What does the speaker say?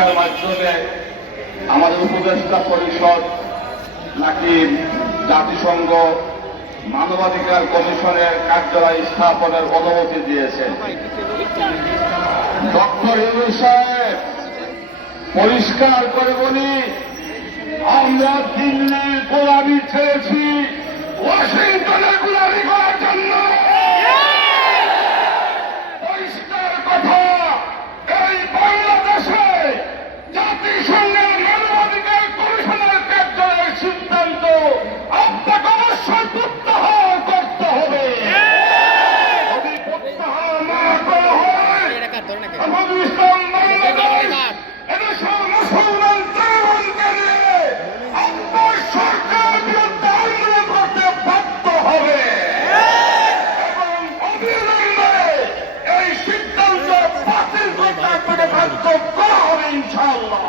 পত্রিকার মাধ্যমে আমাদের উপদেষ্টা পরিষদ নাকি জাতিসংঘ মানবাধিকার কমিশনের কার্যালয় স্থাপনের অনুমতি দিয়েছে। ডক্টর ইউনূস সাহেব পরিষ্কার করে বলি, আমরা দিল্লির গোলামি ছেড়েছি ওয়াশিংটনের গোলামি করার জন্য। পরিষ্কার কথা, এই বাংলাদেশে জাতিসংঘের মানবাধিকার কমিশনের কার্যালয়ের সিদ্ধান্ত আপনাকে অবশ্যই প্রত্যাহার করতে হবে। যদি প্রত্যাহার না করা হয়, আমাদের ইসলাম বাংলাদেশ এদেশের মুসলমান জনগণকে নিয়ে আপনার সরকার বিরুদ্ধে আন্দোলন করতে বাধ্য হবে এবং অবিলম্বে এই সিদ্ধান্ত বাতিল করতে আপনাকে বাধ্য করা হবে ইনশাআল্লাহ।